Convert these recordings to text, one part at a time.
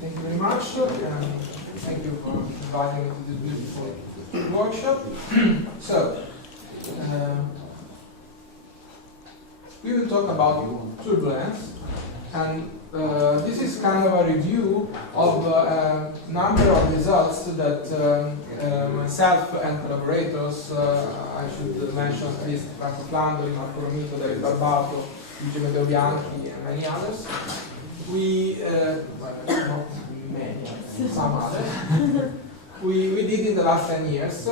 Thank you very much, and thank you for inviting me to this beautiful workshop. So, we will talk about turbulence, and this is kind of a review of a number of results that myself and collaborators, I should mention at least Francesco Morandin, David Barbato, Luigi Bianchi, and many others. We, not many, some others, we did in the last 10 years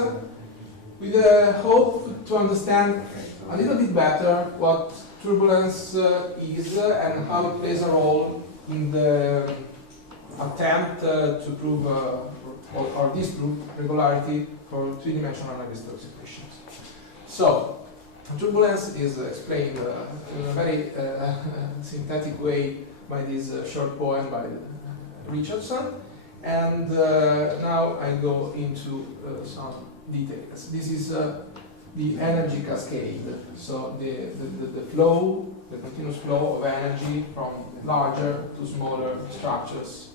with the hope to understand a little bit better what turbulence is and how it plays a role in the attempt to prove or disprove regularity for three-dimensional Navier-Stokes equations. So, turbulence is explained in a very synthetic way by this short poem by Richardson, and now I go into some details. This is the energy cascade, so the flow, the continuous flow of energy from larger to smaller structures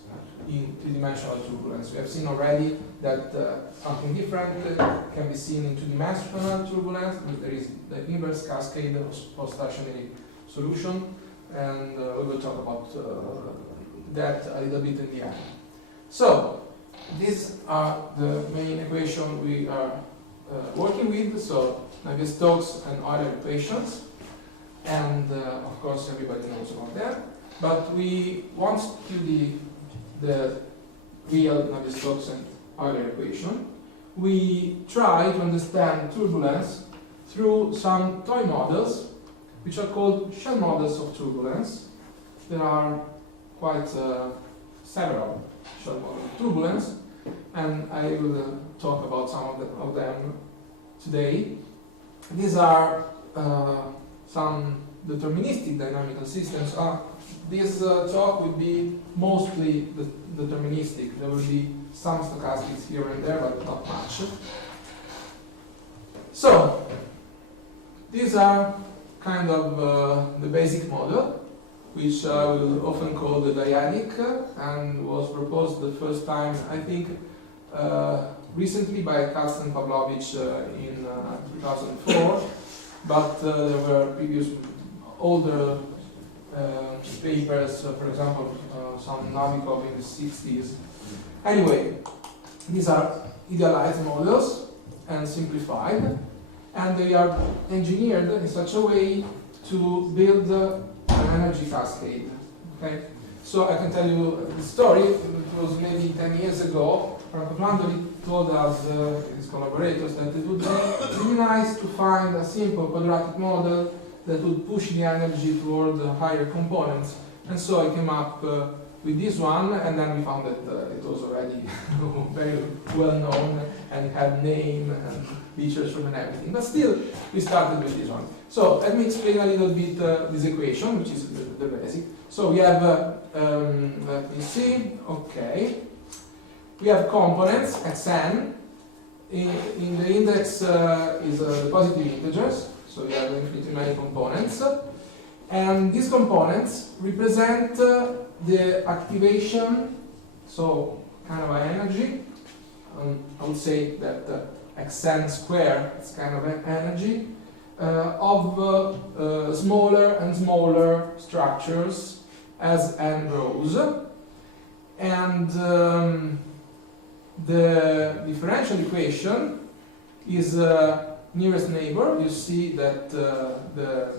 in three-dimensional turbulence. We have seen already that something different can be seen in two-dimensional turbulence. There is the inverse cascade of stationary solution, and we will talk about that a little bit in the end. So, these are the main equations we are working with, so Navier-Stokes and Euler equations, and of course everybody knows about them, but we want to study the real Navier-Stokes and Euler equation. We try to understand turbulence through some toy models, which are called shell models of turbulence. There are quite several shell models of turbulence, and I will talk about some of them today. These are some deterministic dynamical systems. This talk will be mostly deterministic. There will be some stochastics here and there, but not much. So, these are kind of the basic model, which I will often call the dyadic, and was proposed the first time, I think, recently by Karsten Pavlovich in 2004, but there were previous older papers, for example, some Novikov in the 60s. Anyway, these are idealized models and simplified, and they are engineered in such a way to build an energy cascade. Okay? So I can tell you the story. It was maybe 10 years ago. Francesco told us, his collaborators, that it would be really nice to find a simple quadratic model that would push the energy toward the higher components. And so I came up with this one, and then we found that it was already very well known and had name and literature and everything. But still, we started with this one. So let me explain a little bit this equation, which is the basic. So we have, let me see, okay. We have components, xn. In the index is the positive integers, so we have infinitely many components. And these components represent the activation, so kind of an energy. I would say that xn square is kind of an energy of smaller and smaller structures as n grows. And the differential equation is nearest neighbor. You see that the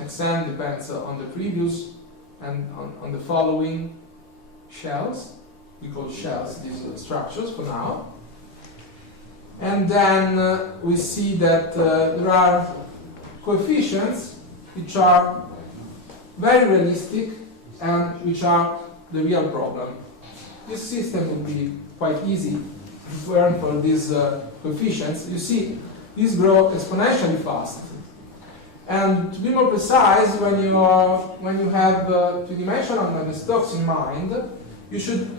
xn depends on the previous and on the following shells. We call shells these structures for now. And then we see that there are coefficients which are very realistic and which are the real problem. This system would be quite easy if it weren't for these coefficients. You see, these grow exponentially fast. And to be more precise, when you have three-dimensional Navier-Stokes in mind, you should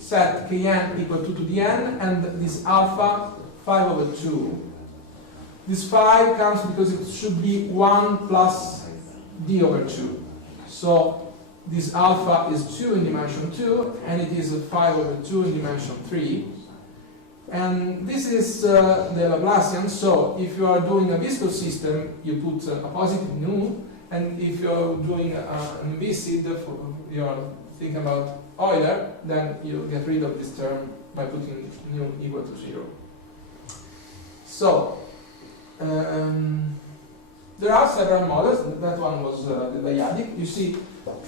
set kn equal to the n, and this alpha 5/2. This 5 comes because it should be 1 plus d/2. So this alpha is 2 in dimension 2, and it is 5 over 2 in dimension 3. And this is the Laplacian, so if you are doing a viscous system, you put a positive nu, and if you're doing an inviscid, you're thinking about Euler, then you get rid of this term by putting nu equal to 0. So, there are several models. That one was the dyadic. You see,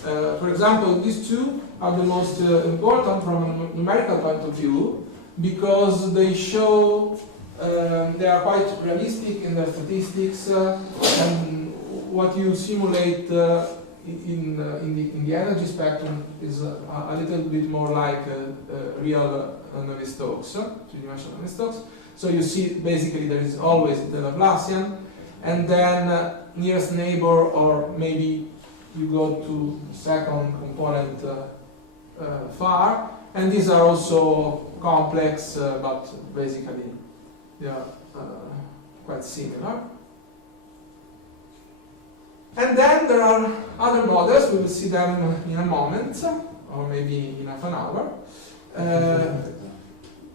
for example, these two are the most important from a numerical point of view because they show they are quite realistic in their statistics and what you simulate in the energy spectrum is a little bit more like real Navier-Stokes, three-dimensional Navier-Stokes. So you see basically there is always the Laplacian, and then nearest neighbor, or maybe you go to second component far, and these are also complex, but basically they are quite similar. And then there are other models, we will see them in a moment, or maybe in half an hour,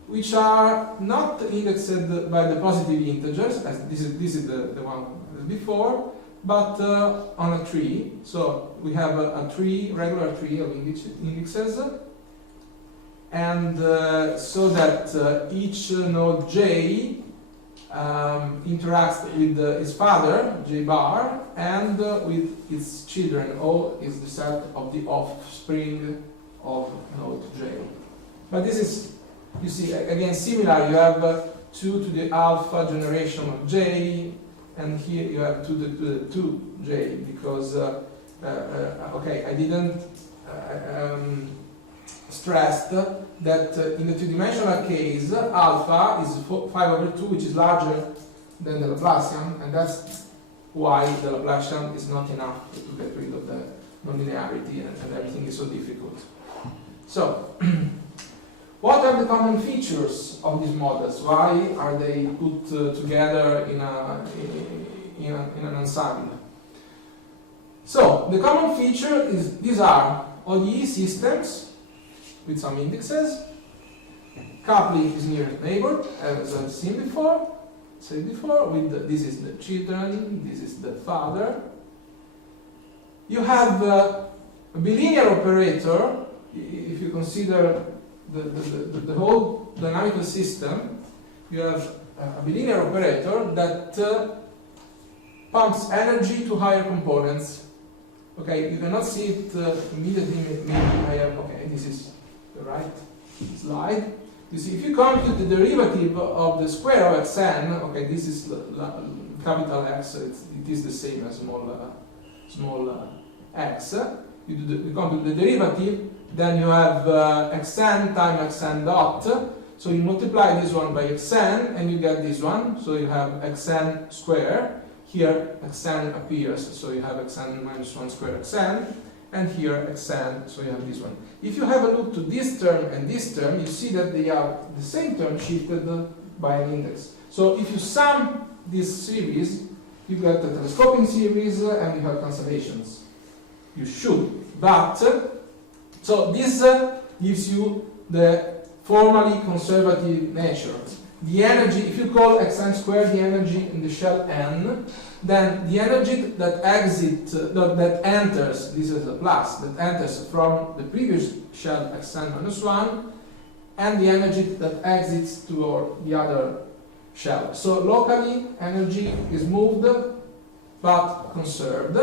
which are not indexed by the positive integers, as this is the one before, but on a tree. So we have a tree, regular tree of indexes, and so that each node j interacts with its father, j bar, and with its children. O is the set of the offspring of node j. But this is, you see, again similar. You have 2 to the alpha generation of j, and here you have 2 to the 2j, because, okay, I didn't stress that in the two-dimensional case, alpha is 5 over 2, which is larger than the Laplacian, and that's why the Laplacian is not enough to get rid of the nonlinearity, and everything is so difficult. So, what are the common features of these models? Why are they put together in an ensemble? So, the common feature is these are ODE systems with some indexes. Coupling is near neighbor, as I've said before. With this is the children, this is the father. You have a bilinear operator. If you consider the whole dynamical system, you have a bilinear operator that pumps energy to higher components. Okay, you cannot see it immediately. Maybe I have, okay, this is the right slide. You see, if you compute the derivative of the square of xn, okay, this is capital X, it is the same as small x. You compute the derivative, then you have xn times xn dot. So you multiply this one by xn, and you get this one. So you have xn square. Here xn appears, so you have xn minus 1 square xn. And here xn, so you have this one. If you have a look to this term and this term, you see that they are the same term shifted by an index. So if you sum this series, you get the telescoping series and you have cancellations. You should, but so this gives you the formally conservative nature. The energy, if you call xn squared the energy in the shell n, then the energy that that enters, this is a plus, that enters from the previous shell xn minus 1, and the energy that exits to the other shell. So locally, energy is moved, but conserved,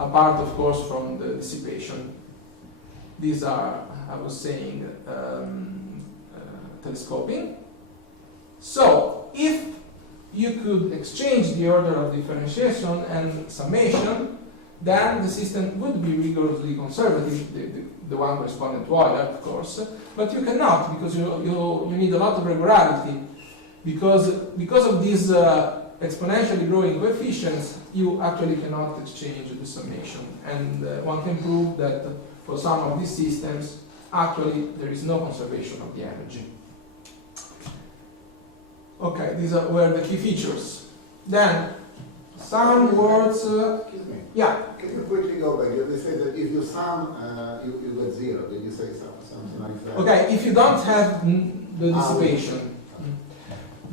apart of course from the dissipation. These are, I was saying, telescoping. So, if you could exchange the order of differentiation and summation, then the system would be rigorously conservative, the one corresponding to Euler, of course, but you cannot, because you need a lot of regularity, because of these exponentially growing coefficients, you actually cannot exchange the summation, and one can prove that for some of these systems, actually there is no conservation of the energy. Okay, these were the key features. Then, some words. Excuse me. Yeah. Can you quickly go back? You say that if you sum, you get 0. Did you say something like that? Okay, if you don't have the dissipation,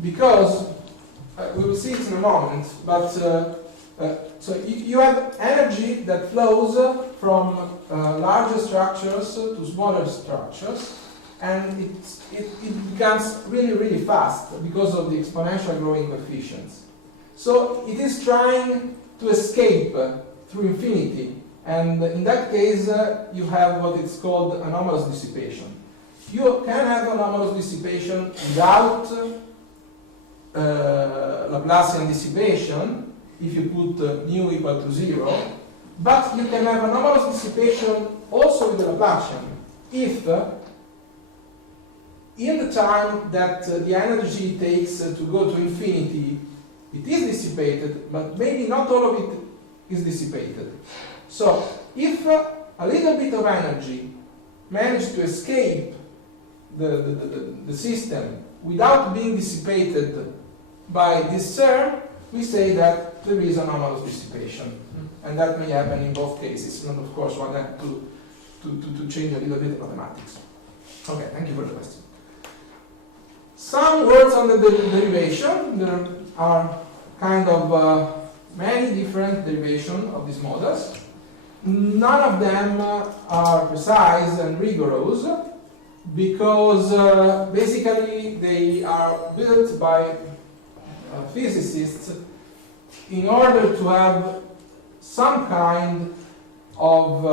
because we will see it in a moment, but so you have energy that flows from larger structures to smaller structures, and it becomes really fast because of the exponential growing coefficients. So it is trying to escape through infinity, and in that case you have what is called anomalous dissipation. You can have anomalous dissipation without Laplacian dissipation if you put mu equal to 0, but you can have anomalous dissipation also with the Laplacian if in the time that the energy takes to go to infinity it is dissipated, but maybe not all of it is dissipated. So if a little bit of energy managed to escape the system without being dissipated by this term, we say that there is anomalous dissipation. And that may happen in both cases. And of course, one has to change a little bit of mathematics. Okay, thank you for the question. Some words on the derivation. There are kind of many different derivations of these models. None of them are precise and rigorous because basically they are built by physicists in order to have some kind of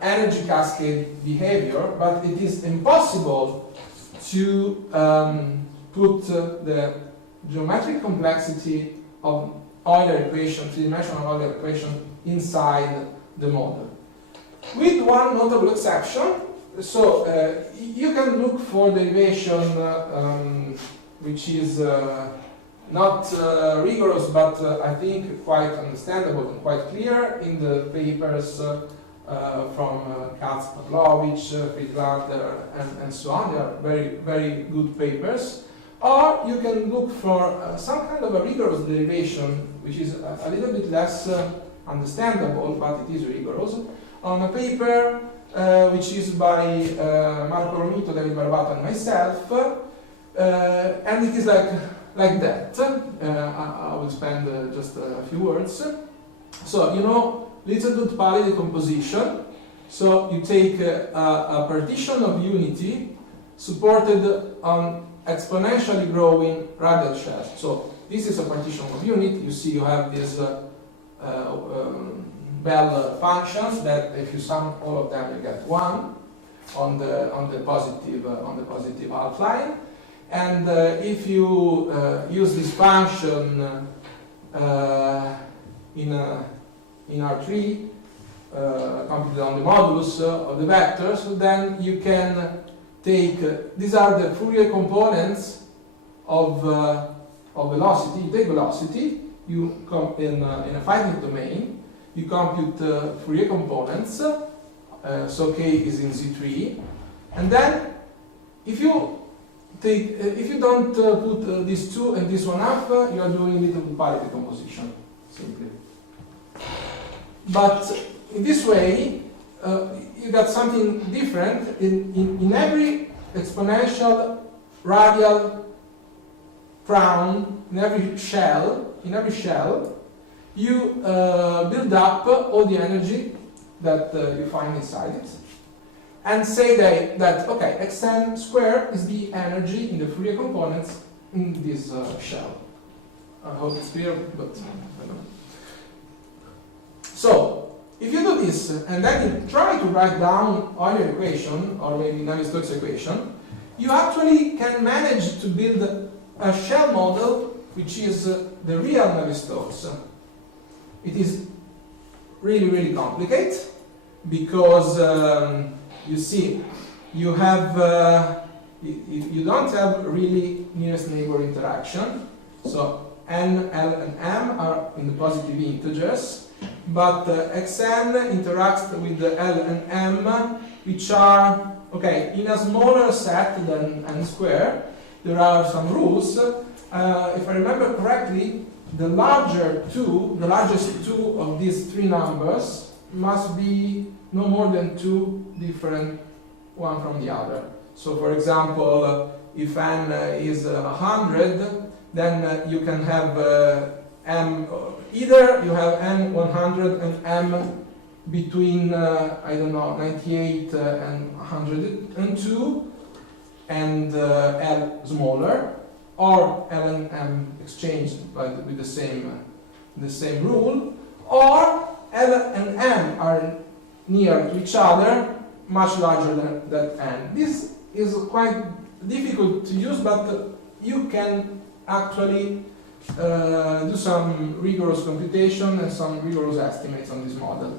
energy cascade behavior, but it is impossible to put the geometric complexity of Euler equation, three-dimensional Euler equation, inside the model. With one notable exception, so you can look for derivation which is not rigorous, but I think quite understandable and quite clear in the papers from Katz, Pavlovich, Friedlander, and so on. They are very good papers. Or you can look for some kind of a rigorous derivation, which is a little bit less understandable, but it is rigorous, on a paper which is by Marco Romito, David Barbato, and myself, and it is like that. I will spend just a few words. So, you know, Littlewood-Paley decomposition. So you take a partition of unity supported on exponentially growing radial shells. So this is a partition of unit. You see, you have these Bell functions that, if you sum all of them, you get 1 on the positive half line. And if you use this function in R3, computed on the modulus of the vectors, then you can take, these are the Fourier components of velocity. You take velocity, you come in a finite domain, you compute Fourier components, so k is in Z3, and then if you don't put these two and this one up, you are doing Littlewood-Paley decomposition, simply. But in this way, you got something different. In every exponential radial crown, in every shell, you build up all the energy that you find inside it, and say that okay, xn squared is the energy in the Fourier components in this shell. I hope it's clear, but I don't know. So, if you do this, and then you try to write down Euler equation, or maybe Navier-Stokes equation, you actually can manage to build a shell model which is the real Navier-Stokes. It is really complicated, because you see, you have you don't have really nearest neighbor interaction. So n, l, and m are in the positive integers. But xn interacts with the L and M, which are, okay, in a smaller set than n squared. There are some rules, if I remember correctly, the largest two of these three numbers must be no more than two different one from the other. So for example, if n is 100, then you can have m, either you have n 100 and m between, I don't know, 98 and 102, and L smaller, or L and M exchanged with the same rule, or L and M are near to each other, much larger than N. This is quite difficult to use, but you can actually do some rigorous computation and some rigorous estimates on this model.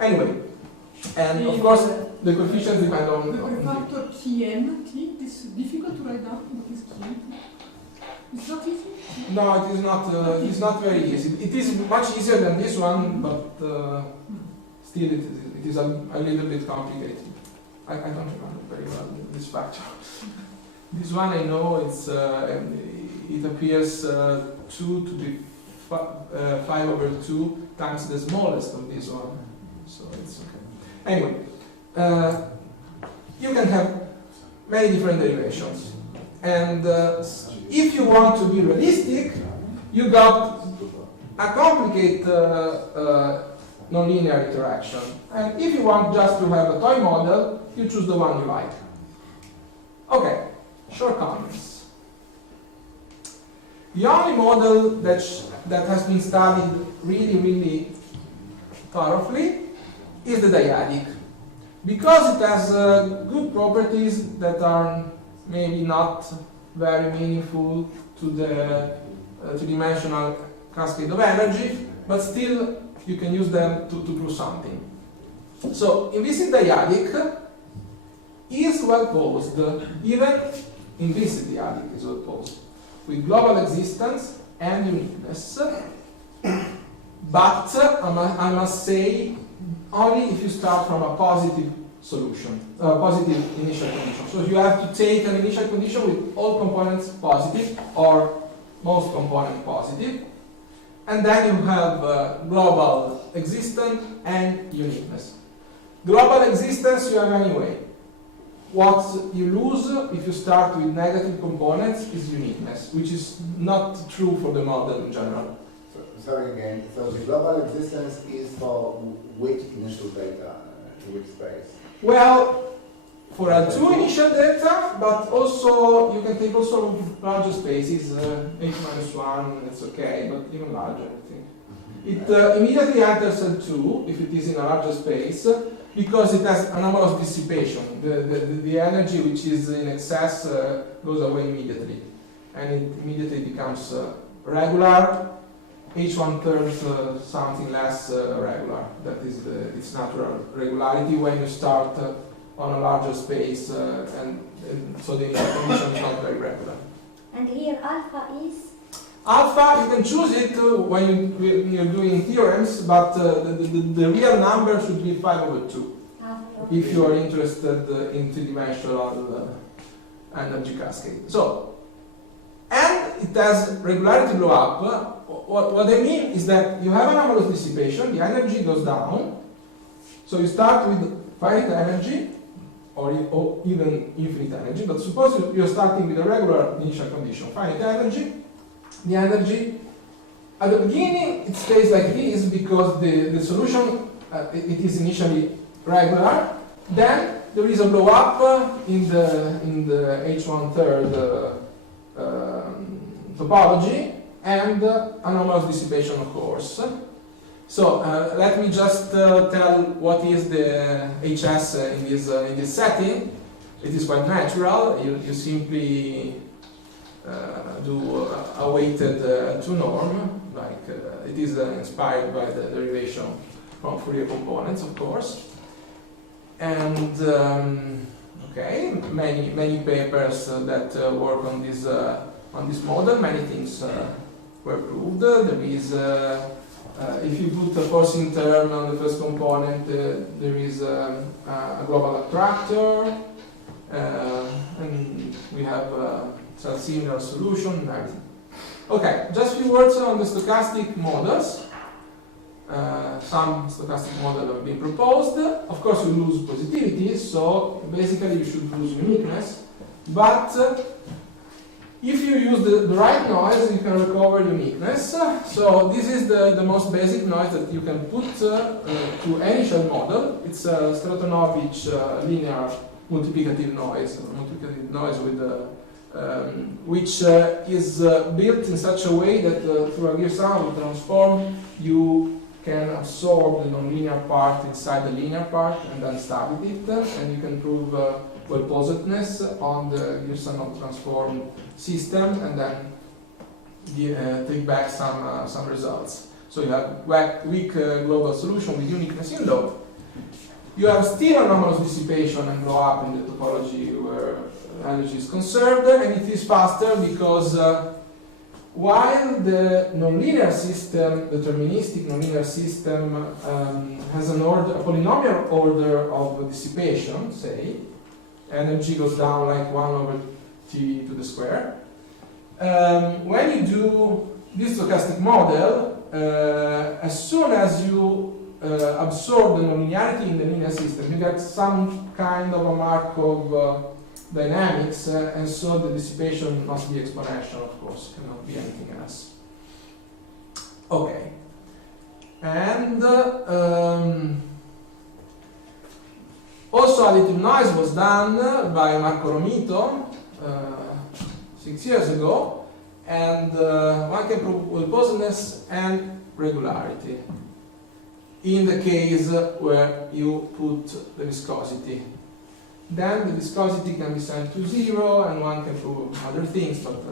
Anyway, and of course the coefficients depend on the factor Tm, T, this is difficult to write down. What is Tm? It's not easy? No, it is not. It's not very easy. It is much easier than this one, but still it is a little bit complicated. I don't remember very well this factor. This one I know it appears 2 to the 5 over 2 times the smallest of this one. So it's okay. Anyway, you can have many different derivations. And if you want to be realistic, you got a complicated nonlinear interaction. And if you want just to have a toy model, you choose the one you like. Okay, shortcomings. The only model that has been studied really thoroughly is the dyadic, because it has good properties that are maybe not very meaningful to the two-dimensional cascade of energy, but still you can use them to prove something. So implicit dyadic is well posed, even implicit dyadic is well posed, with global existence and uniqueness, but I must say only if you start from a positive solution, positive initial condition. So you have to take an initial condition with all components positive, or most components positive, and then you have global existence and uniqueness. Global existence you have anyway. What you lose if you start with negative components is uniqueness, which is not true for the model in general. Sorry again, so the global existence is for which initial data, in which space? Well, for two initial data, but also you can take also larger spaces, h-1, it's okay, but even larger, I think. It immediately enters L2 if it is in a larger space, because it has anomalous dissipation. The energy which is in excess goes away immediately, and it immediately becomes regular. H1/3 something less regular. That is its natural regularity when you start on a larger space, and so the condition is not very regular. And here alpha is? Alpha, you can choose it when you're doing theorems, but the real number should be 5 over 2. If you are interested in three-dimensional energy cascade. So, and it has regularity blow up. What I mean is that you have anomalous dissipation, the energy goes down, so you start with finite energy, or even infinite energy, but suppose you're starting with a regular initial condition, finite energy, the energy, at the beginning it stays like this because the solution, it is initially regular, then there is a blow up in the h1/3 topology, and anomalous dissipation occurs. So let me just tell what is the HS in this setting. It is quite natural. You simply do a weighted 2 norm, like it is inspired by the derivation from Fourier components, of course. And okay, many papers that work on this model. Many things were proved. There is, if you put a forcing term on the first component, there is a global attractor, and we have similar solution and everything. Okay, just a few words on the stochastic models. Some stochastic models have been proposed. Of course, you lose positivity, so basically you should lose uniqueness. But if you use the right noise, you can recover uniqueness. So this is the most basic noise that you can put to any shell model. It's a Stratonovich linear multiplicative noise with which is built in such a way that through a Gear-Sum transform you can absorb the nonlinear part inside the linear part and then stabilize it, and you can prove well-posedness on the Gear-Sum transform system, and then take back some results. So you have weak global solution with uniqueness in low. You have still anomalous dissipation and blow up in the topology where energy is conserved, and it is faster because while the nonlinear system, deterministic nonlinear system, has a polynomial order of dissipation, say, energy goes down like 1 over t to the square. When you do this stochastic model, as soon as you absorb the nonlinearity in the linear system, you get some kind of a Markov dynamics, and so the dissipation must be exponential, of course, cannot be anything else. Okay. And also additive noise was done by Marco Romito 6 years ago, and one can prove well-posedness and regularity in the case where you put the viscosity. Then the viscosity can be sent to 0, and one can prove other things, but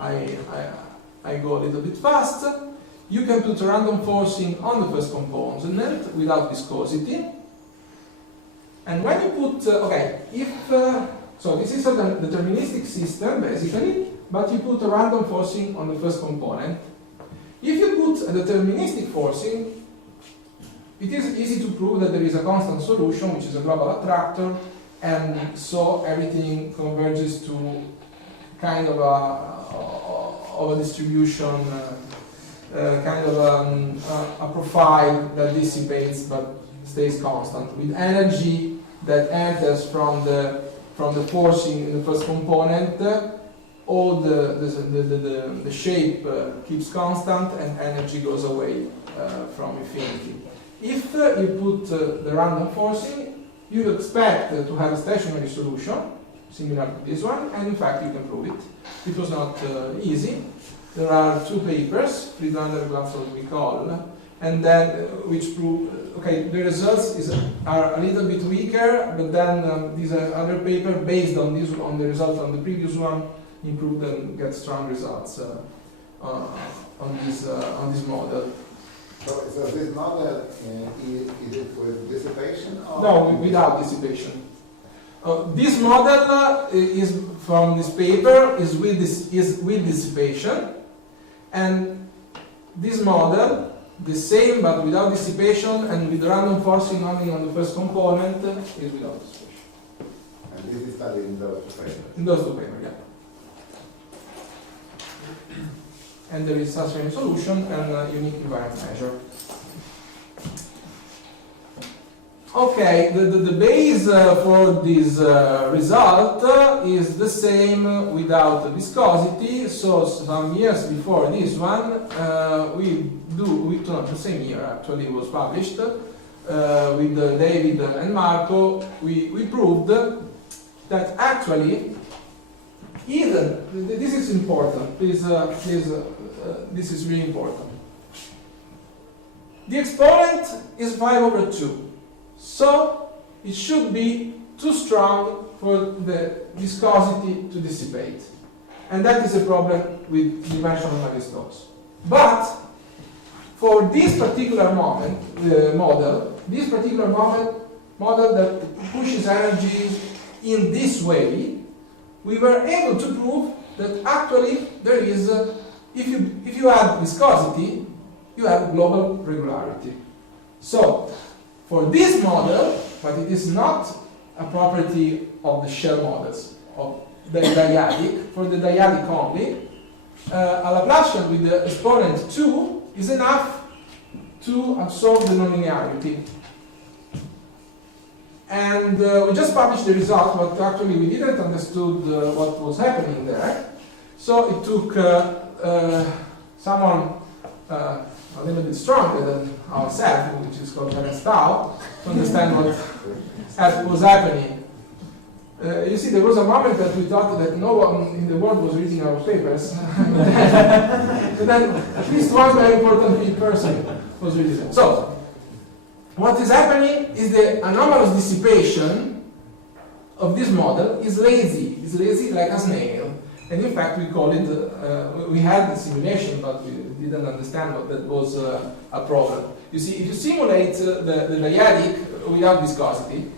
I go a little bit fast. You can put random forcing on the first component without viscosity. And when you put, so this is a deterministic system, basically, but you put a random forcing on the first component. If you put a deterministic forcing, it is easy to prove that there is a constant solution, which is a global attractor, and so everything converges to kind of a distribution, kind of a profile that dissipates but stays constant, with energy that enters from the forcing in the first component. All the shape keeps constant, and energy goes away from infinity. If you put the random forcing, you expect to have a stationary solution, similar to this one, and in fact you can prove it. It was not easy. There are 2 papers, Friedlander and we call, and then which prove, okay, the results are a little bit weaker, but then these other paper based on this, on the result on the previous one, improved and get strong results on this model. So this model, is it with dissipation? Or no, without dissipation. This model is from this paper is with dissipation, and this model the same but without dissipation and with random forcing only on the first component is without dissipation. And this is studied in those 2 papers. In those 2 papers, yeah. And there is such a solution and a unique invariant measure. Okay, the base for this result is the same without viscosity. So some years before this one, the same year actually was published with David and Marco. We proved that actually, even this is important. Please, this is really important. The exponent is 5 over 2. So it should be too strong for the viscosity to dissipate. And that is a problem with dimensional Navier-Stokes. But for this particular model that pushes energy in this way, we were able to prove that actually there is, if you add viscosity, you have global regularity. So for this model, but it is not a property of the shell models, the dyadic, for the dyadic only, a Laplacian with the exponent 2 is enough to absorb the nonlinearity. And we just published the result, but actually we didn't understood what was happening there. So it took someone a little bit stronger than ourselves, which is called Ernst Tau, to understand what was happening. You see, there was a moment that we thought that no one in the world was reading our papers. And then at least one very important person was reading them. So, what is happening is the anomalous dissipation of this model is lazy. It's lazy like a snail. And in fact, we call it, we had the simulation, but we didn't understand what that was a problem. You see, if you simulate the dyadic without viscosity,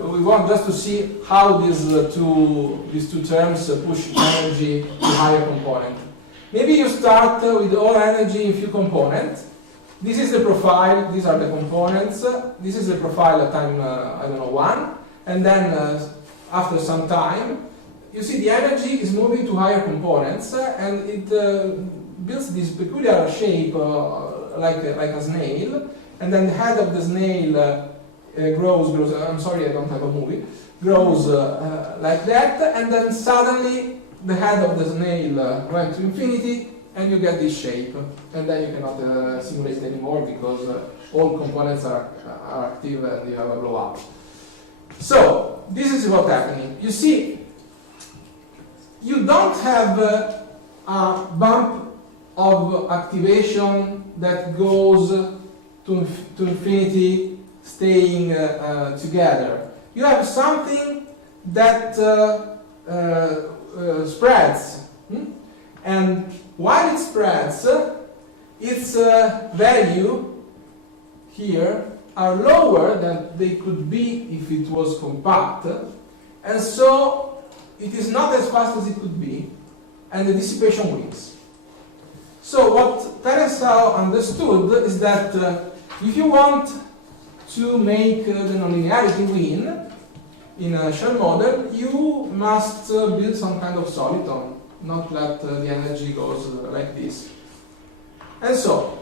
we want just to see how these two terms push energy to higher component. Maybe you start with all energy in few components. This is the profile, these are the components. This is the profile at time, I don't know, 1. And then after some time, you see the energy is moving to higher components and it builds this peculiar shape like a snail. And then the head of the snail grows, I'm sorry, I don't have a movie, grows like that, and then suddenly the head of the snail went to infinity, and you get this shape, and then you cannot simulate it anymore because all components are active and you have a blowout. So, this is what's happening. You see, you don't have a bump of activation that goes to infinity staying together. You have something that spreads, and while it spreads, its value here are lower than they could be if it was compact, and so it is not as fast as it could be, and the dissipation wins. So what Terence understood is that if you want to make the nonlinearity win in a shell model, you must build some kind of soliton, not let the energy goes like this. And so,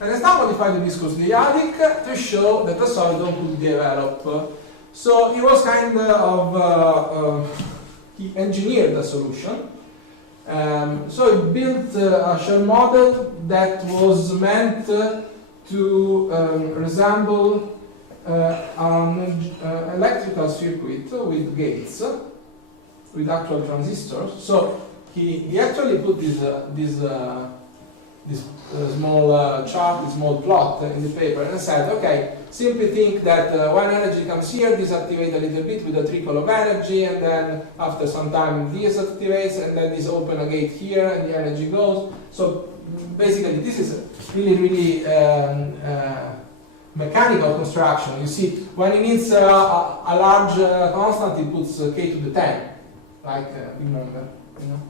let's now modify the viscous dyadic to show that the soliton could develop. So he was kind of, he engineered a solution. So he built a shell model that was meant to resemble an electrical circuit with gates, with actual transistors. So he actually put this small chart, this small plot in the paper, and said, okay, simply think that when energy comes here, this activates a little bit with a trickle of energy, and then after some time this activates, and then this open a gate here, and the energy goes. So basically, this is really mechanical construction. You see, when it needs a large constant, it puts k to the 10, like a big number, you know.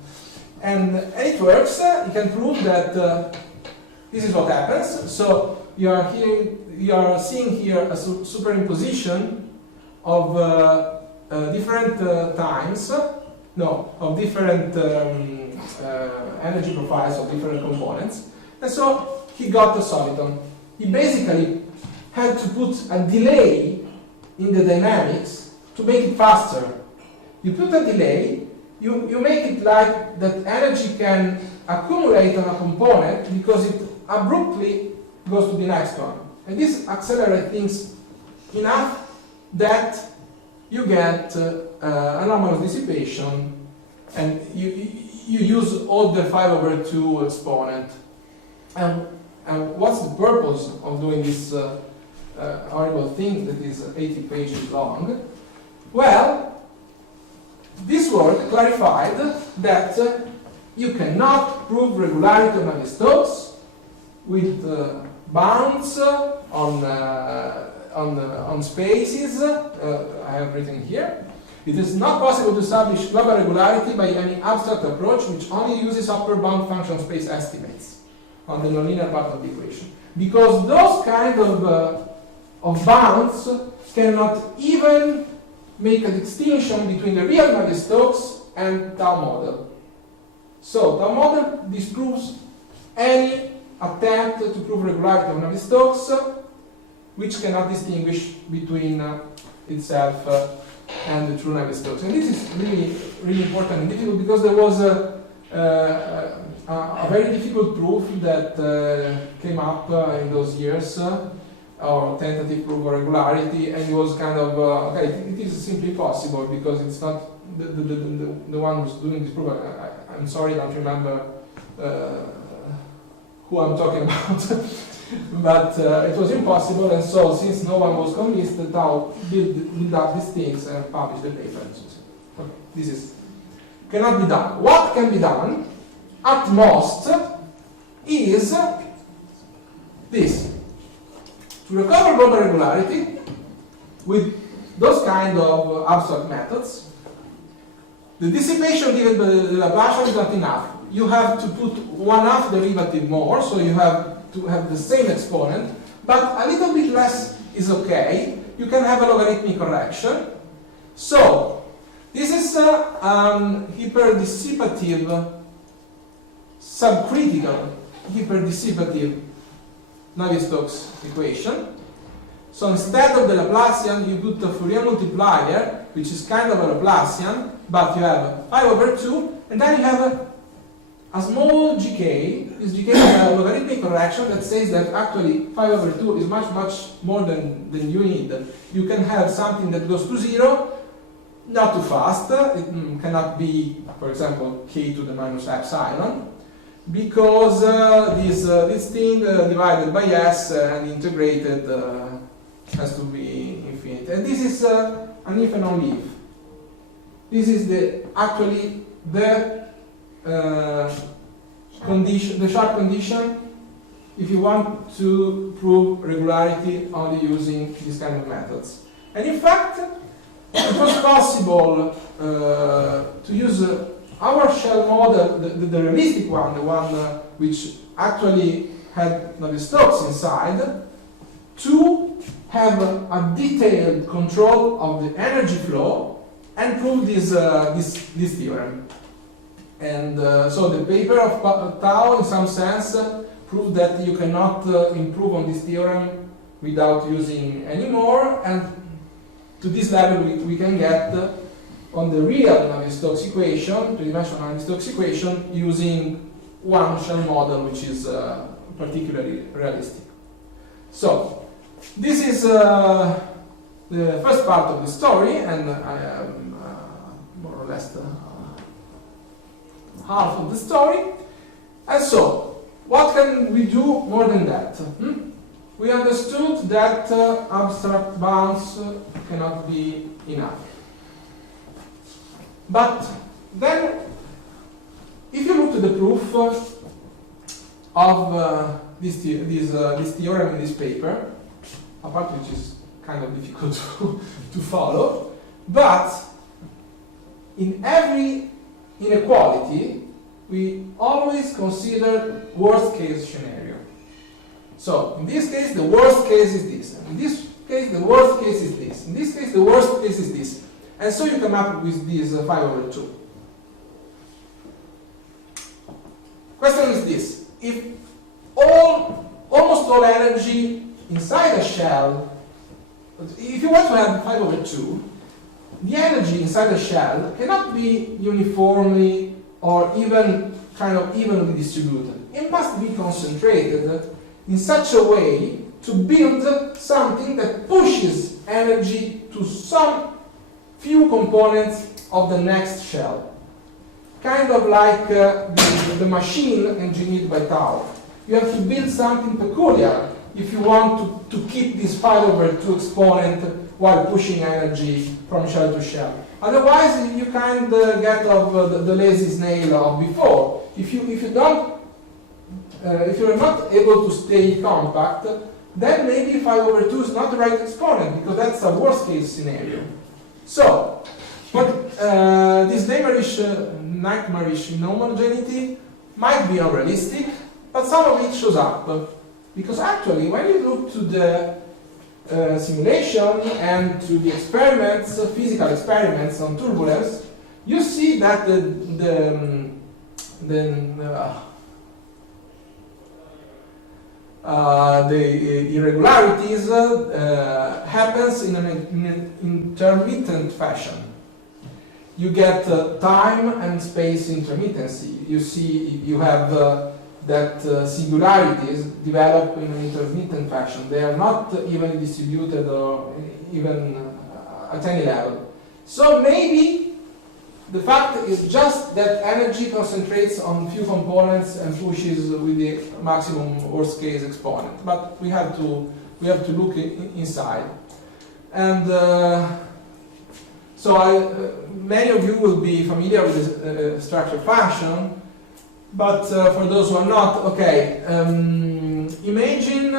And it works. You can prove that this is what happens. So you are seeing here a superimposition of different times, of different energy profiles of different components. And so he got the soliton. He basically had to put a delay in the dynamics to make it faster. You put a delay, you make it like that energy can accumulate on a component because it abruptly goes to the next one. And this accelerates things enough that you get anomalous dissipation, and you use all the 5/2 exponent. And what's the purpose of doing this horrible thing that is 80 pages long? Well, this work clarified that you cannot prove regularity of Navier-Stokes with bounds on spaces. I have written here. It is not possible to establish global regularity by any abstract approach which only uses upper bound function space estimates on the nonlinear part of the equation, because those kind of bounds cannot even make a distinction between the real Navier-Stokes and tau model. So tau model disproves any attempt to prove regularity of Navier-Stokes, which cannot distinguish between itself and the true Navier-Stokes. And this is really, really important and difficult because there was a very difficult proof that came up in those years, or tentative proof of regularity, and it was kind of, okay, it is simply possible because it's not the one who's doing this proof. I'm sorry, I don't remember who I'm talking about, but it was impossible, and so since no one was convinced, the Tao built up these things and published the paper. And so, okay, this is cannot be done. What can be done, at most, is this: to recover global regularity with those kind of abstract methods. The dissipation given by the Laplacian is not enough. You have to put 1/2 derivative more, so you have to have the same exponent, but a little bit less is okay. You can have a logarithmic correction. So, this is hyper-dissipative, subcritical hyper-dissipative Navier-Stokes equation. So instead of the Laplacian, you put the Fourier multiplier, which is kind of a Laplacian, but you have 5/2, and then you have a small GK. This GK is a logarithmic correction that says that actually 5/2 is much, much more than you need. You can have something that goes to 0, not too fast. It cannot be, for example, k to the minus epsilon, because this thing divided by s and integrated has to be infinite. And this is an if and only if. This is actually the condition, the sharp condition, if you want to prove regularity only using these kind of methods. And in fact, it was possible to use our shell model, the realistic one, the one which actually had Navier-Stokes inside, to have a detailed control of the energy flow and prove this theorem. And so the paper of Tao, in some sense, proved that you cannot improve on this theorem without using any more, and to this level we can get on the real Navier-Stokes equation, three-dimensional Navier-Stokes equation, using one shell model which is particularly realistic. So, this is the first part of the story, and I am more or less half of the story. And so, what can we do more than that? We understood that abstract bounds cannot be enough. But then, if you look to the proof of this theorem in this paper, a part which is kind of difficult to follow, but in every inequality, we always consider worst case scenario. So, in this case, the worst case is this. In this case, the worst case is this. In this case, the worst case is this. And so you come up with this 5/2. Question is this: if almost all energy inside a shell, if you want to have 5/2, the energy inside a shell cannot be uniformly or even kind of evenly distributed. It must be concentrated in such a way to build something that pushes energy to some few components of the next shell. Kind of like the machine engineered by Tao. You have to build something peculiar if you want to keep this 5/2 exponent while pushing energy from shell to shell. Otherwise, you kind of get of the lazy snail of before. If you're not able to stay compact, then maybe 5/2 is not the right exponent, because that's a worst case scenario. So, but this nightmarish inhomogeneity might be unrealistic, but some of it shows up. Because actually, when you look to the simulation and to the experiments, physical experiments on turbulence, you see that the irregularities happens in an intermittent fashion. You get time and space intermittency. You see, you have that singularities develop in an intermittent fashion. They are not evenly distributed or even at any level. So maybe the fact is just that energy concentrates on few components and pushes with the maximum worst case exponent. But we have to look inside. And many of you will be familiar with the structure function. But for those who are not, okay, imagine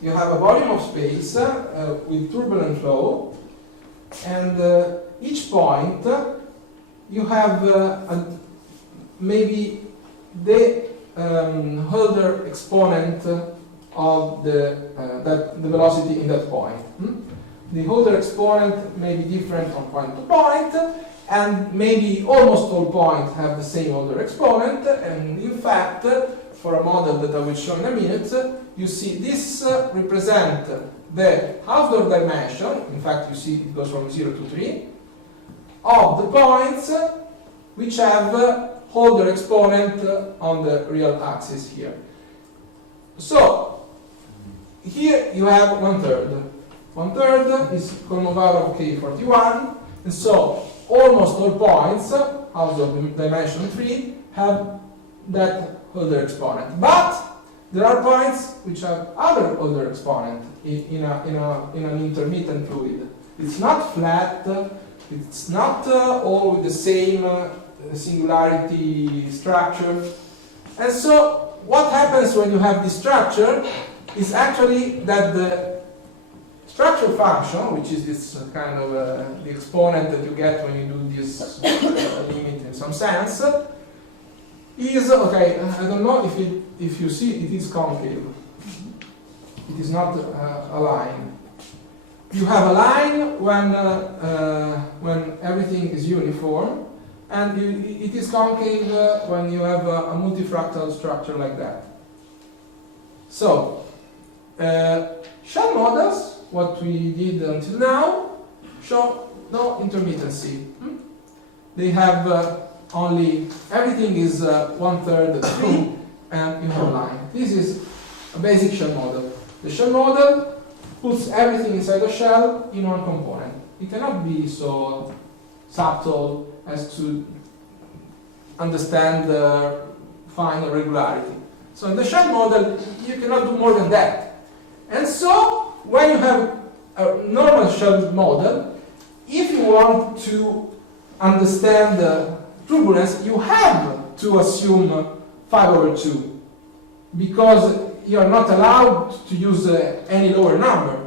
you have a volume of space with turbulent flow, and each point you have maybe the Hausdorff exponent of the velocity in that point. The Hausdorff exponent may be different from point to point, and maybe almost all points have the same Hausdorff exponent, and in fact, for a model that I will show in a minute, you see this represent the Hausdorff dimension, in fact you see it goes from 0 to 3, of the points which have Hausdorff exponent on the real axis here. So, here you have 1/3. 1/3 is Kolmogorov K41, and so almost all points out of dimension 3 have that Hausdorff exponent. But there are points which have other Hausdorff exponent in an intermittent fluid. It's not flat, it's not all with the same singularity structure. And so what happens when you have this structure is actually that the structure function, which is this kind of the exponent that you get when you do this limit in some sense, is, okay, I don't know if you see it is concave. It is not a line. You have a line when everything is uniform, and it is concave when you have a multifractal structure like that. So, shell models, what we did until now, show no intermittency. They have only, everything is 1/3 true, and you have a line. This is a basic shell model. The shell model puts everything inside the shell in one component. It cannot be so subtle as to understand the final regularity. So in the shell model, you cannot do more than that. And so, when you have a normal shell model, if you want to understand the turbulence, you have to assume 5/2, because you are not allowed to use any lower number.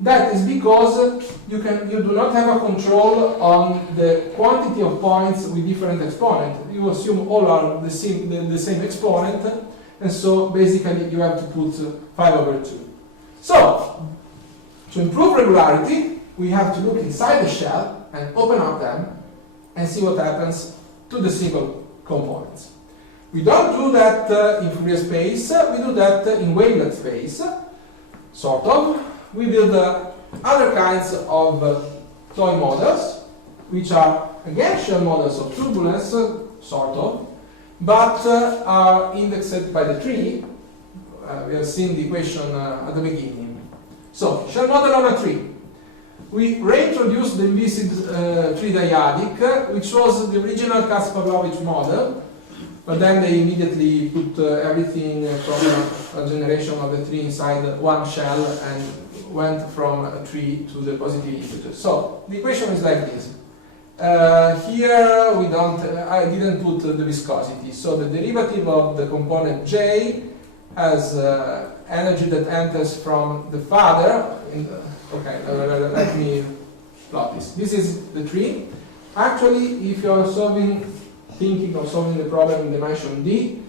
That is because you do not have a control on the quantity of points with different exponents. You assume all are the same exponent, and so basically you have to put 5/2. So, to improve regularity, we have to look inside the shell and open up them and see what happens to the single components. We don't do that in Fourier space, we do that in wavelet space, sort of. We build other kinds of toy models, which are again shell models of turbulence, sort of, but are indexed by the tree. We have seen the equation at the beginning. So, shell model on a tree. We reintroduced the implicit tree dyadic, which was the original Kaspar-Pavlovich model, but then they immediately put everything from a generation of the tree inside one shell and went from a tree to the positive integer. So, the equation is like this. Here we don't, I didn't put the viscosity, so the derivative of the component J has energy that enters from the father. Okay, let me plot this. This is the tree. Actually, if you are thinking of solving the problem in dimension D,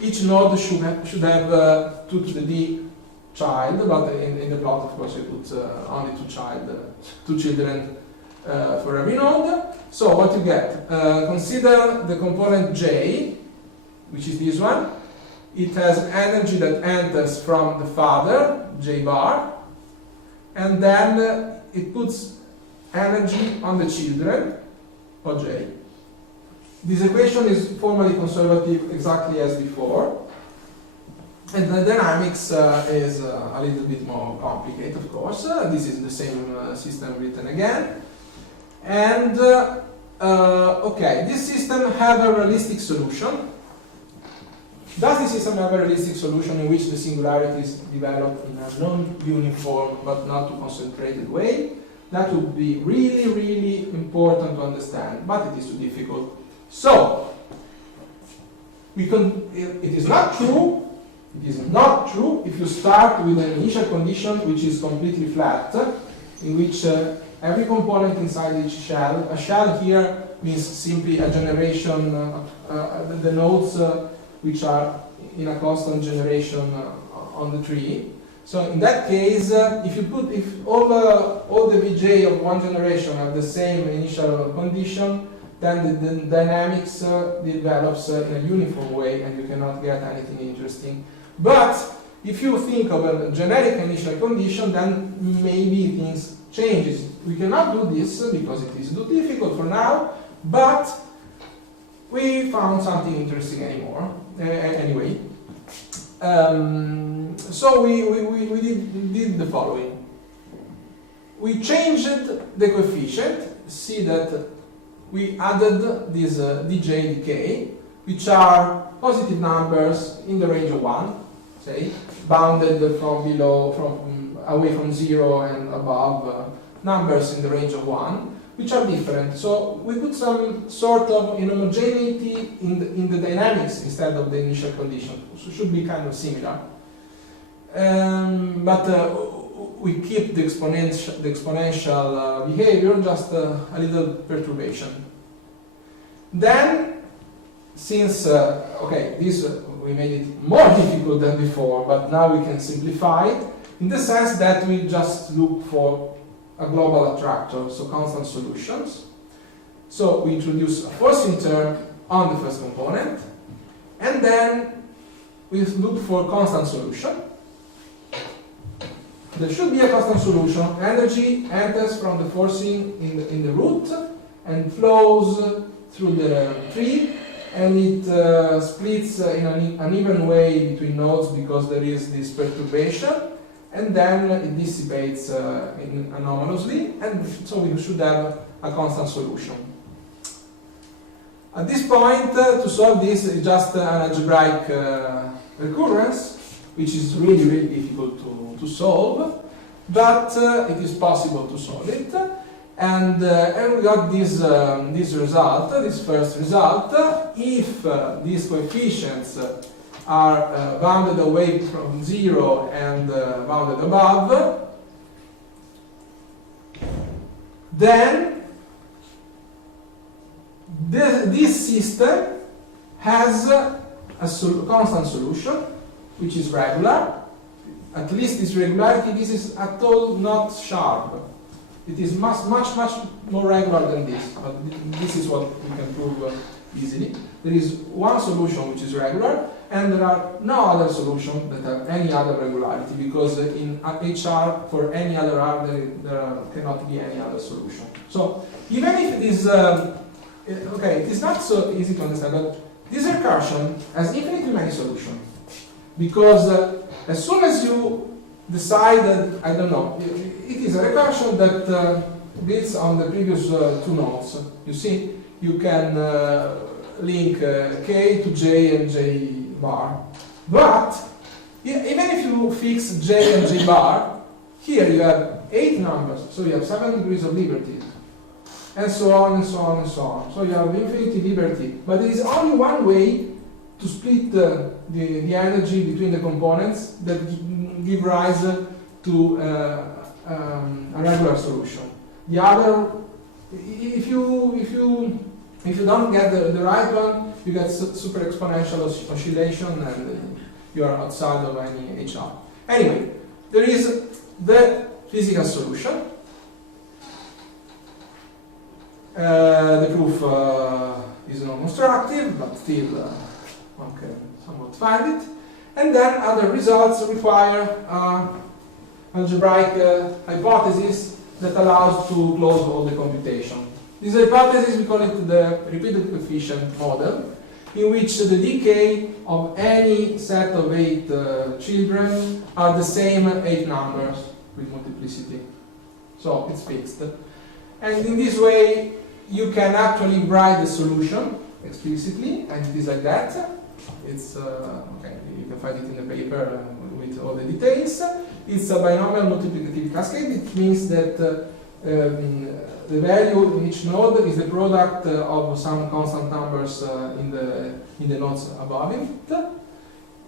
each node should have 2 to the d child, but in the plot, of course, I put only two children for every node. So what you get? Consider the component j, which is this one. It has energy that enters from the father, j bar, and then it puts energy on the children, or j. This equation is formally conservative exactly as before. And the dynamics is a little bit more complicated, of course. This is the same system written again. And, okay, this system has a realistic solution. Does this system have a realistic solution in which the singularity is developed in a non-uniform but not too concentrated way? That would be really, really important to understand, but it is too difficult. So, it is not true. It is not true if you start with an initial condition which is completely flat, in which every component inside each shell, a shell here means simply a generation, the nodes which are in a constant generation on the tree. So in that case, if all the Vj of one generation have the same initial condition, then the dynamics develops in a uniform way, and you cannot get anything interesting. But if you think of a generic initial condition, then maybe things changes. We cannot do this because it is too difficult for now, but we found something interesting anyway. So we did the following. We changed the coefficient. See that we added this dj decay, which are positive numbers in the range of 1, say, bounded from away from 0 and above, numbers in the range of 1, which are different. So we put some sort of homogeneity in the dynamics instead of the initial condition. So it should be kind of similar. But we keep the exponential behavior, just a little perturbation. Then, since, okay, this we made it more difficult than before, but now we can simplify it in the sense that we just look for a global attractor, so constant solutions. So we introduce a forcing term on the first component, and then we look for constant solution. There should be a constant solution. Energy enters from the forcing in the root and flows through the tree, and it splits in an even way between nodes because there is this perturbation, and then it dissipates anomalously, and so we should have a constant solution. At this point, to solve this is just an algebraic recurrence, which is really, really difficult to solve, but it is possible to solve it. And we got this result, this first result. If these coefficients are bounded away from 0 and bounded above, then this system has a constant solution, which is regular. At least this regularity, this is at all not sharp. It is much more regular than this, but this is what we can prove easily. There is one solution which is regular, and there are no other solutions that have any other regularity, because in HR, for any other R, there cannot be any other solution. So even if it is, okay, it is not so easy to understand, but this recursion has infinitely many solutions, because as soon as you decide that, I don't know, it is a recursion that builds on the previous two nodes. You see, you can link k to j and j bar. But even if you fix j and j bar, here you have 8 numbers, so you have 7 degrees of liberty, and so on and so on and so on. So you have infinity liberty, but there is only one way to split the energy between the components that give rise to a regular solution. The other, if you don't get the right one, you get super exponential oscillation and you are outside of any HR. Anyway, there is the physical solution. The proof is non-constructive, but still one can somewhat find it. And then other results require algebraic hypothesis that allows to close all the computation. This hypothesis, we call it the repeated coefficient model, in which the decay of any set of 8 children are the same 8 numbers with multiplicity. So it's fixed. And in this way, you can actually write the solution explicitly, and it is like that. It's okay, you can find it in the paper with all the details. It's a binomial multiplicative cascade. It means that the value in each node is the product of some constant numbers in the nodes above it,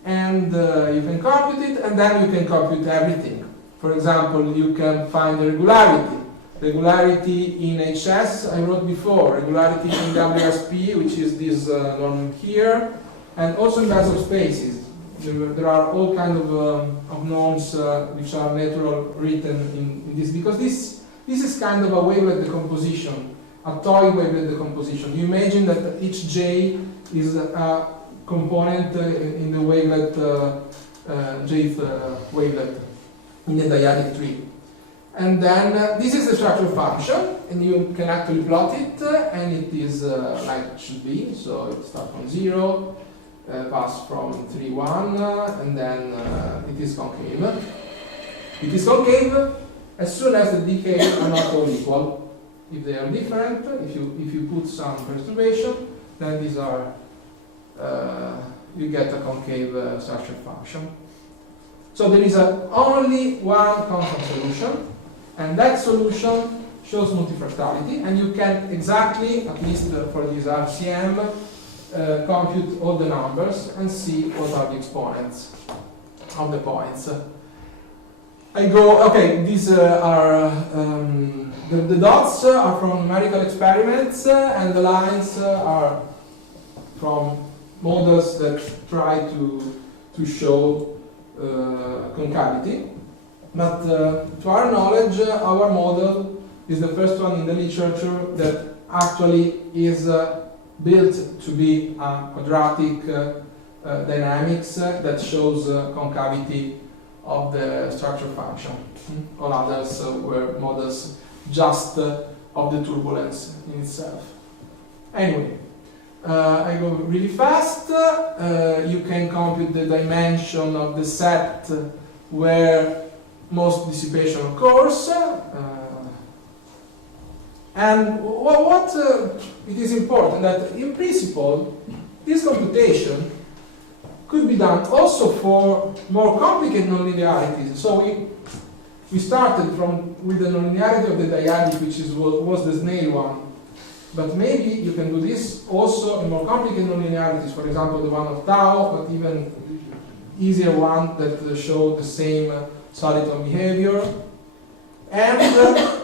and you can compute it, and then you can compute everything. For example, you can find the regularity. Regularity in HS, I wrote before. Regularity in WSP, which is this norm here, and also in Basel spaces. There are all kinds of norms which are natural written in this, because this is kind of a wavelet decomposition, a toy wavelet decomposition. You imagine that each J is a component in the wavelet, jth wavelet in the dyadic tree. And then this is the structure function, and you can actually plot it, and it is like it should be. So it starts from 0, pass from 3, 1, and then it is concave. It is concave as soon as the decays are not all equal. If they are different, if you put some perturbation, then these are you get a concave structure function. So there is only one constant solution, and that solution shows multifractality, and you can exactly, at least for this RCM, compute all the numbers and see what are the exponents of the points. Okay, these are, the dots are from numerical experiments, and the lines are from models that try to show concavity. But to our knowledge, our model is the first one in the literature that actually is built to be a quadratic dynamics that shows concavity of the structure function. All others were models just of the turbulence in itself. Anyway, I go really fast. You can compute the dimension of the set where most dissipation occurs. And what it is important that in principle this computation could be done also for more complicated nonlinearities. So we started with the nonlinearity of the dyadic, which was the snail one. But maybe you can do this also in more complicated nonlinearities, for example the one of tau, but even easier one that show the same soliton behavior. And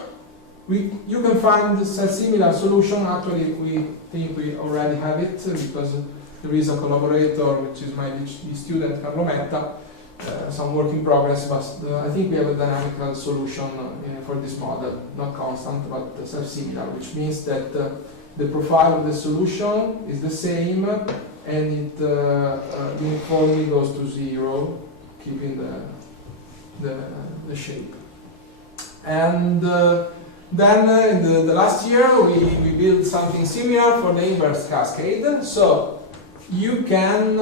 you can find a similar solution. Actually, we think we already have it, because there is a collaborator, which is my PhD student, Carlo Metta, some work in progress, but I think we have a dynamical solution for this model, not constant, but self-similar, which means that the profile of the solution is the same, and it uniformly goes to 0, keeping the shape. And then in the last year we built something similar for the inverse cascade. So you can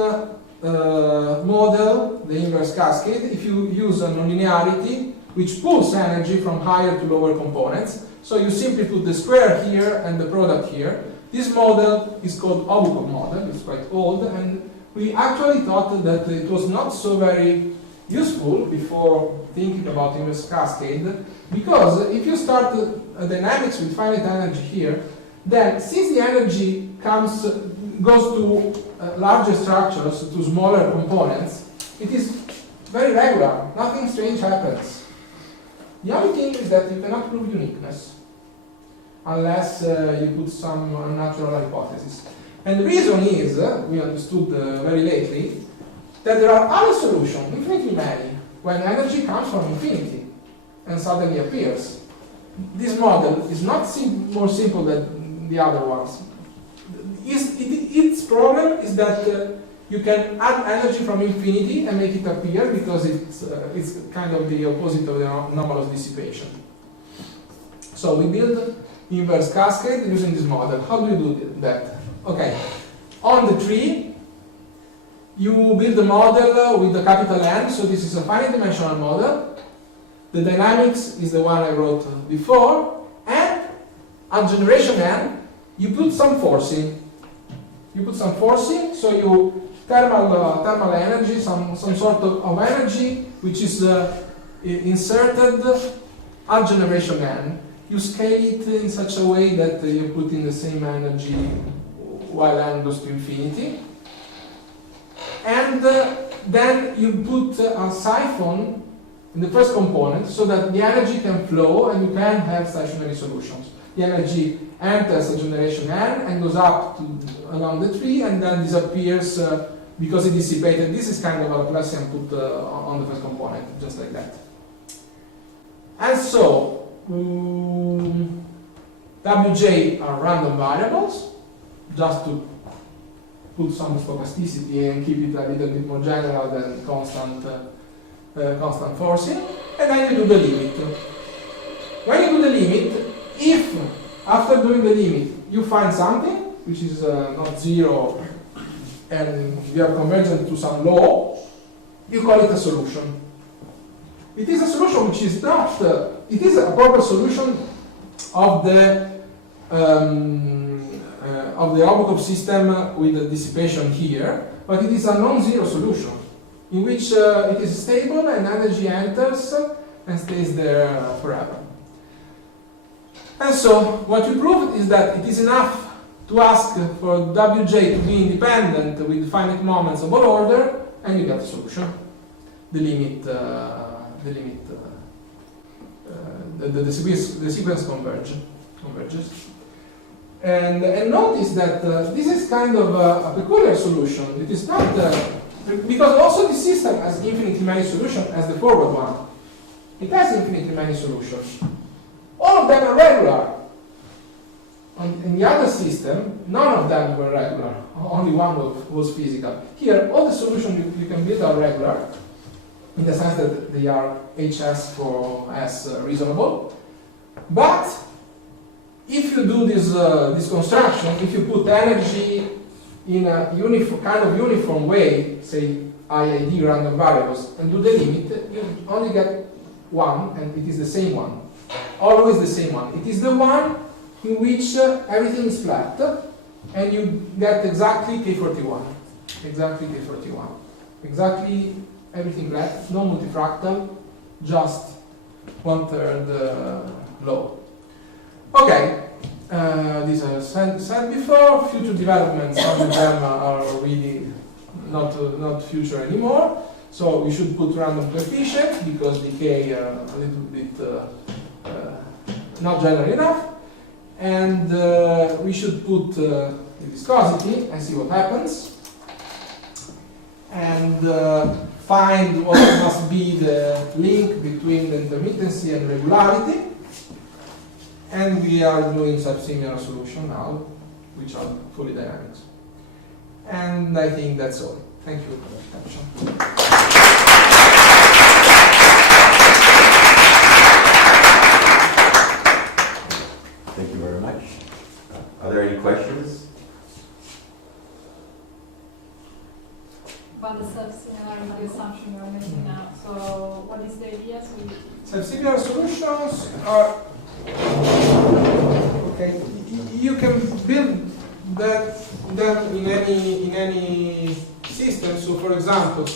model the inverse cascade if you use a nonlinearity which pulls energy from higher to lower components. So you simply put the square here and the product here. This model is called Obukov model. It's quite old, and we actually thought that it was not so very useful before thinking about inverse cascade, because if you start dynamics with finite energy here, then since the energy goes to larger structures, to smaller components, it is very regular. Nothing strange happens. The only thing is that you cannot prove uniqueness unless you put some unnatural hypothesis. And the reason is, we understood very lately, that there are other solutions, infinitely many, when energy comes from infinity and suddenly appears. This model is not more simple than the other ones. Its problem is that you can add energy from infinity and make it appear because it's kind of the opposite of the anomalous dissipation. So we build inverse cascade using this model. How do you do that? Okay, on the tree, you build a model with the capital N, so this is a finite dimensional model. The dynamics is the one I wrote before, and at generation N, you put some forcing. You put some forcing, so you thermal energy, some sort of energy which is inserted at generation N. You scale it in such a way that you put in the same energy while N goes to infinity. And then you put a siphon in the first component so that the energy can flow and you can have stationary solutions. The energy enters a generation N and goes up along the tree and then disappears because it dissipated. This is kind of a Laplacian put on the first component, just like that. And so, Wj are random variables, just to put some stochasticity and keep it a little bit more general than constant forcing, and then you do the limit. When you do the limit, if after doing the limit you find something which is not zero and we are convergent to some law, you call it a solution. It is a solution which is not, it is a proper solution of the Hausdorff system with the dissipation here, but it is a non-zero solution in which it is stable and energy enters and stays there forever. And so what you proved is that it is enough to ask for Wj to be independent with finite moments of all order, and you get a solution. The sequence converges. And notice that this is kind of a peculiar solution. It is not, because also this system has infinitely many solutions as the forward one. It has infinitely many solutions. All of them are regular. In the other system, none of them were regular. Only one was physical. Here, all the solutions you can build are regular, in the sense that they are HS for S reasonable. But if you do this construction, if you put energy in a kind of uniform way, say IID random variables, and do the limit, you only get one, and it is the same one. Always the same one. It is the one in which everything is flat, and you get exactly K41. Exactly K41. Exactly everything flat, no multifractal, just 1/3 low. Okay, these are said before. Future developments, some of them are really not future anymore. So we should put random coefficients because decay a little bit not general enough. And we should put the viscosity and see what happens. And find what must be the link between the intermittency and regularity. And we are doing some similar solution now, which are fully dynamics. And I think that's all. Thank you for your attention. Thank you very much. Are there any questions? About the self-similarity assumption you're making now. So what is the idea? Self-similar solutions are, okay, you can build them in any system. So for example,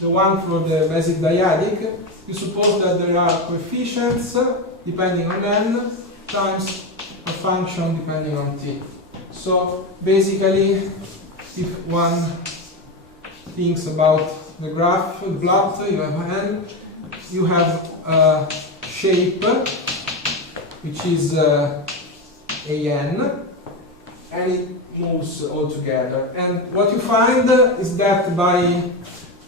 the one for the basic dyadic, you suppose that there are coefficients depending on n times a function depending on t. So basically, if one thinks about the graph, the plot, you have n, you have a shape which is an, and it moves all together. And what you find is that by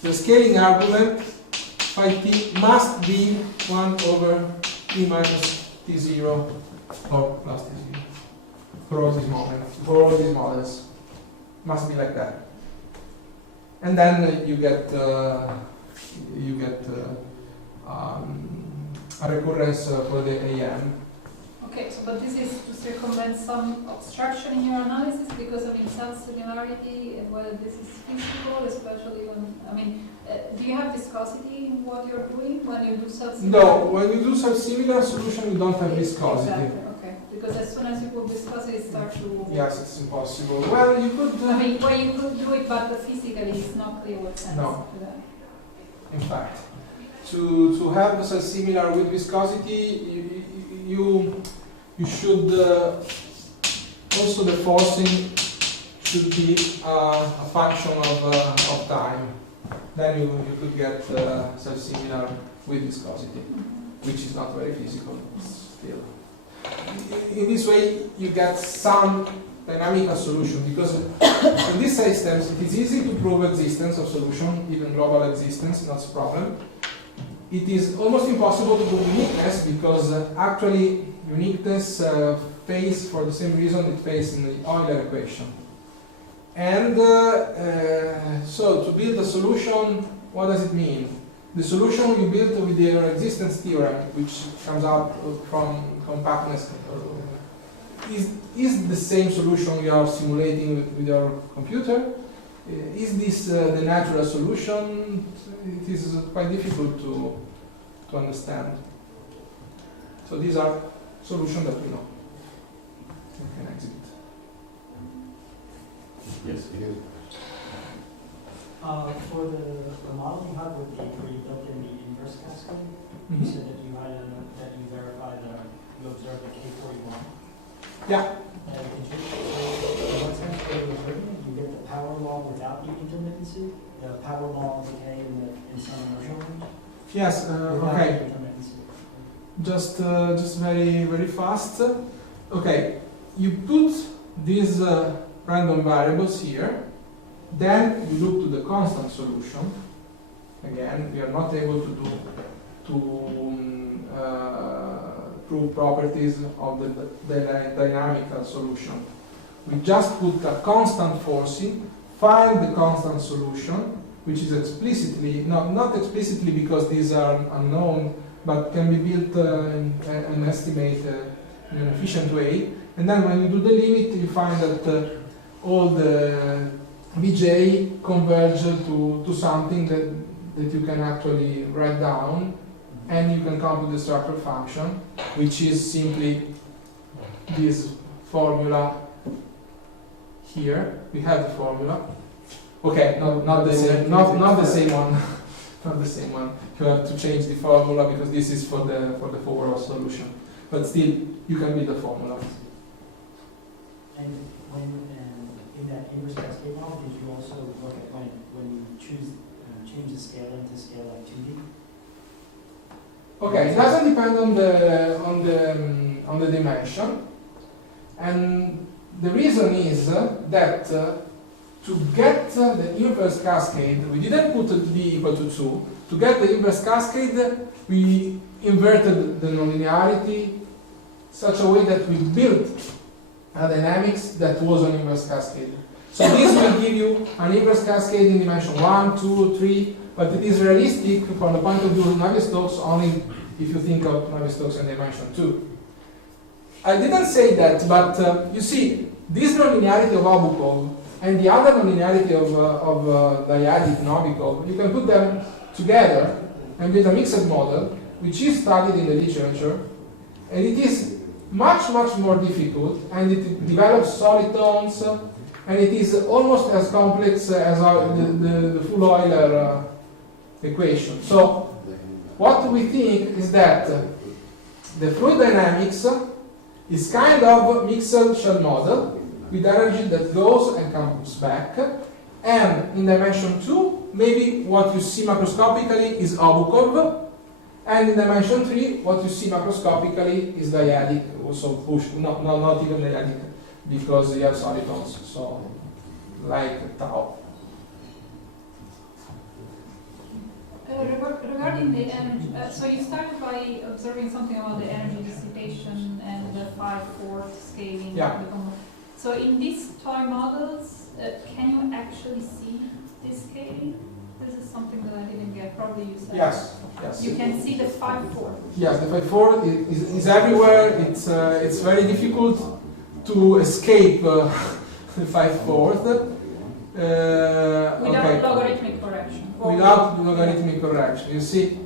the scaling argument, phi t must be 1 over t minus t0 or plus t0 for all these models. Must be like that. And then you get a recurrence for the AM. Okay, so but this is to circumvent some obstruction in your analysis because I mean some similarity and whether this is feasible, especially when do you have viscosity in what you're doing when you do self-similar? No, when you do self-similar solution, you don't have viscosity. Exactly. Okay, because as soon as you put viscosity, it starts to. Yes, it's impossible. Well, you could. Well, you could do it, but physically, it's not clear what sense. No. To that. In fact, to have a self-similar with viscosity, you should also the forcing should be a function of time. Then you could get self-similar with viscosity, which is not very physical still. In this way, you get some dynamical solution because in these systems it is easy to prove existence of solution, even global existence, not a problem. It is almost impossible to prove uniqueness because actually uniqueness fails for the same reason it fails in the Euler equation. And so to build a solution, what does it mean? The solution you build with the existence theorem, which comes out from compactness, is the same solution you are simulating with your computer. Is this the natural solution? It is quite difficult to understand. So these are solutions that we know. We can exhibit. Yes. For the model you have with where you built in the inverse cascade, you said that you verified you observed the K41. Yeah. In what sense were you observing it? You get the power law without the intermittency, the power law decay in some inertial range? Yes. Okay. Just very fast. Okay. You put these random variables here. Then you look to the constant solution. Again, we are not able to prove properties of the dynamical solution. We just put a constant forcing, find the constant solution, which is explicitly, not explicitly because these are unknown, but can be built and estimated in an efficient way. And then when you do the limit, you find that all the Vj converge to something that you can actually write down, and you can compute the structural function, which is simply this formula here. We have the formula. Okay, not the same, not the same one, not the same one. You have to change the formula because this is for the overall solution. But still, you can build the formula. And when in that inverse cascade model, did you also look at when you change the scaling to scale like 2D? Okay, it doesn't depend on the dimension, and the reason is that to get the inverse cascade, we didn't put d equal to 2. To get the inverse cascade, we inverted the nonlinearity such a way that we built a dynamics that was an inverse cascade. So this will give you an inverse cascade in dimension 1, 2, 3, but it is realistic from the point of view of Navier-Stokes only if you think of Navier-Stokes in dimension 2. I didn't say that, but you see, this nonlinearity of Abukov and the other nonlinearity of dyadic Novikov, you can put them together and build a mixed model, which is studied in the literature, and it is much more difficult, and it develops solitones, and it is almost as complex as the full Euler equation. So what we think is that the fluid dynamics is kind of mixed shell model with energy that goes and comes back, and in dimension 2 maybe what you see macroscopically is Abukov, and in dimension 3 what you see macroscopically is dyadic, also pushed, not even dyadic, because you have solitons, so like tau. Regarding the energy, so you started by observing something about the energy dissipation and the 5/4 scaling. Yeah. So in these toy models, can you actually see this scaling? This is something that I didn't get. Probably you said. Yes, yes. You can see the 5/4. Yes, the 5/4 is everywhere. It's very difficult to escape the 5/4. Without Okay. logarithmic correction. Without logarithmic correction. You see,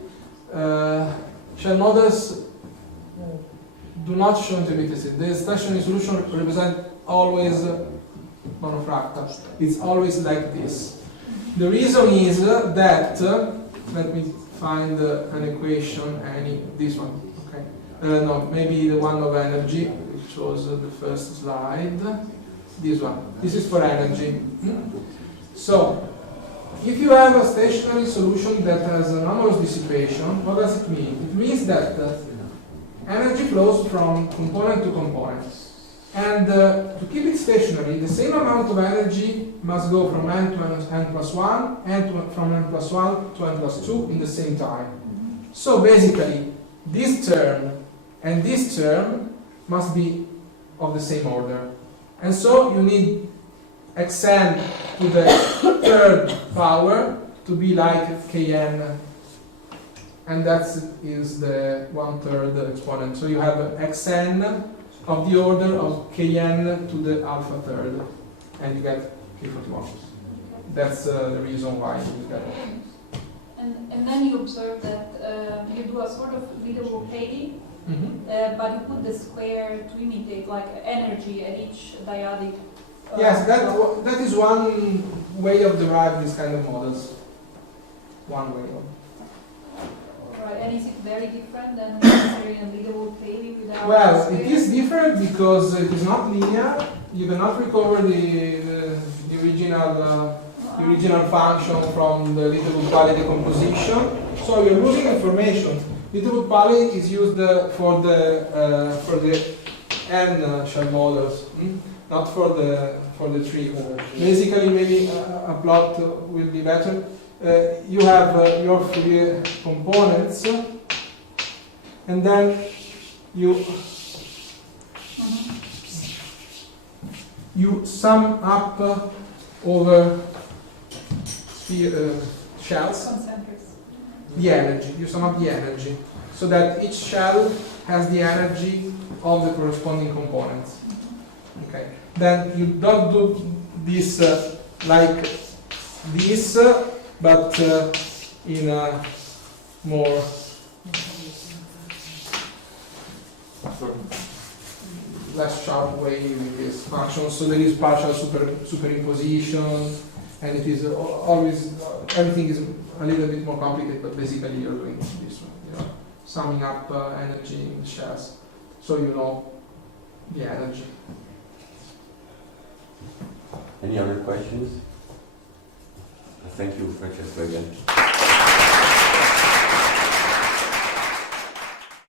shell models do not show intermittency. The stationary solution represent always monofractal. It's always like this. The reason is that, let me find an equation, this one, okay? No, maybe the one of energy, which shows the first slide. This one. This is for energy. So, if you have a stationary solution that has anomalous dissipation, what does it mean? It means that energy flows from component to component. And to keep it stationary, the same amount of energy must go from n to n plus 1, and from n plus 1 to n plus 2 in the same time. So basically, this term and this term must be of the same order. And so you need xn to the third power to be like kn, and that is the 1/3 exponent. So you have xn of the order of kn to the alpha third, and you get k41. That's the reason why you get it. And then you observe that you do a sort of little pay, but you put the square to imitate like energy at each dyadic. Yes, that is one way of deriving this kind of models. One way of. Right, and is it very different than considering a little baby without? Well, it is different because it is not linear. You cannot recover the original function from the Littlewood-Paley decomposition. So you're losing information. Littlewood-Paley is used for the n shell models. Not for the tree. Basically, maybe a plot will be better. You have your Fourier components, and then you sum up over shells Concentrics. the energy. You sum up the energy so that each shell has the energy of the corresponding components. Okay. Then you don't do this like this, but in a more less sharp way with this function. So there is partial superimposition, and it is always everything is a little bit more complicated. But basically, you're doing this one. You're summing up energy in shells, so you know the energy. Any other questions? Thank you, Francesco, again.